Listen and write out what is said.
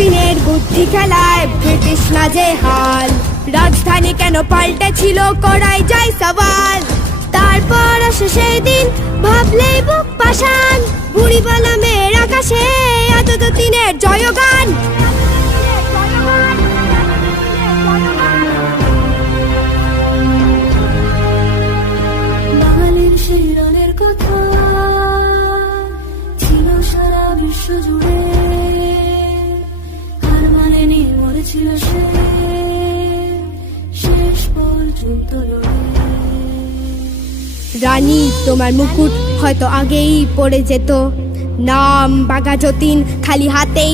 যতীনের বুদ্ধি খেলায় ব্রিটিশ না যে হাল, রাজধানী কেন পাল্টেছিল করাই যায় সওয়াল। তারপর আসে সেই দিন ভাবলেই বুক পাষাণ, বুড়িবালা মেয়ের আকাশে এত যতীনের জয়গান। বাঙালির সেই রণের কথা ছিল সারা বিশ্ব জুড়ে, হার মানেনি মরেছিল সে শেষ পর্যন্ত লড়ে। রানী তোমার মুকুট হয়তো আগেই পড়ে যেত, নাম বাঘা যতীন খালি হাতেই